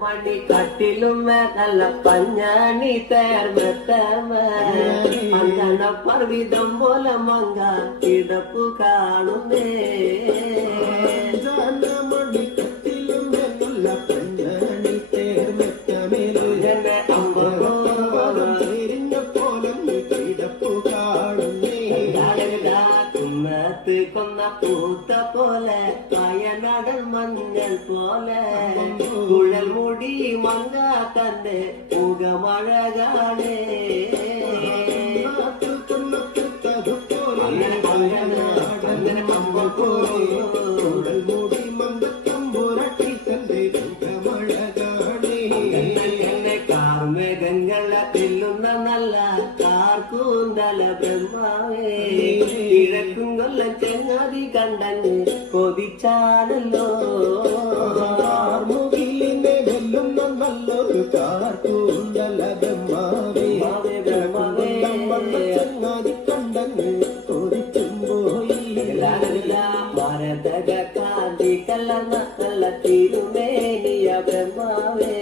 മണി കട്ടിലും നല്ല പഞ്ഞാണി തേർമത്തമ അഞ്ചണ പർവിതം പോലെ മങ്ക കിടപ്പു കാണുന്നേ മണി കട്ടിലും നല്ല പഞ്ഞാണി തേർമത്തമേലെ അമ്പരിഞ്ഞ പോലെ കിടപ്പു കാണുന്നേ കുന്നത്ത് കൊന്ന പൂത്ത പോലെ വയനാടൻ മഞ്ഞൾ പോലെ കുഴൽ മുടി മങ്ക തന്റെ മുഖമഴ കാണേ അങ്ങനെ മമ്പ പോലെ കുഴൽ മുടി മമ്പത്തമ്പുരട്ടി തന്റെ മുഖമഴ കാണേ കാർമേഘങ്ങളെ വെല്ലുന്ന നല്ല കാർക്കൂന്തല ബ്രഹ്മാവേ കിഴക്കും കൊല്ലം ചെങ്ങാതി കണ്ടങ്ങ് കൊതിച്ചാലല്ലോ മുകിലിനെ വെല്ലുന്ന നല്ലൊരു കാർക്കൂന്തല ബ്രഹ്മാവേ ചങ്ങാതി കണ്ടങ്ങ് കൊതിച്ചും പോയി ഭാരതക കാന്തി കലർന്ന നല്ല തിരുമേനിയ ബ്രഹ്മാവേ